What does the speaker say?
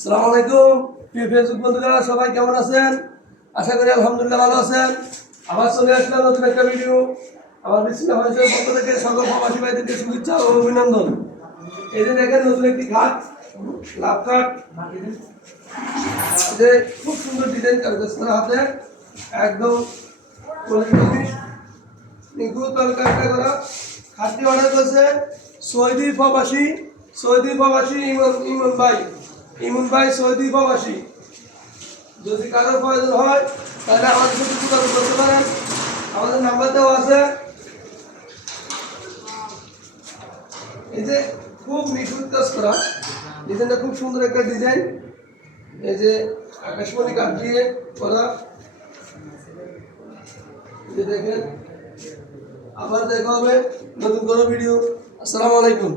আসসালামু আলাইকুম প্রিয় ফেসবুক বন্ধুরা, সবাই কেমন আছেন? আশা করি আলহামদুলিল্লাহ ভালো আছেন। আবার চলে আসলাম নতুন একটা ভিডিও। আমার বিসমিল্লাহ ফার্নিচারের পক্ষ থেকে সকল প্রবাসী ভাইদেরকে শুভেচ্ছা ও অভিনন্দন। এই যে দেখেন নতুন একটি খাট, লাভ খাট, যে খুব সুন্দর ডিজাইন কাজ করা হাতে, একদম নিখুঁত কাজটা করা। খাটটি অর্ডার করেছে সৌদি প্রবাসী ইমন ভাই সৌদি প্রবাসী। যদি কারোর প্রয়োজন হয় তাহলে আমাদের সাথে যোগাযোগ করতে পারেন, আমাদের নাম্বার দেওয়া আছে। এই যে খুব নিখুঁত কাজ করা, ডিজাইনটা খুব সুন্দর একটা ডিজাইন। এই যে আকাশমণি কাঠ দিয়ে করা, যে দেখেন। আবার দেখা হবে নতুন কোনো ভিডিও। আসসালামু আলাইকুম।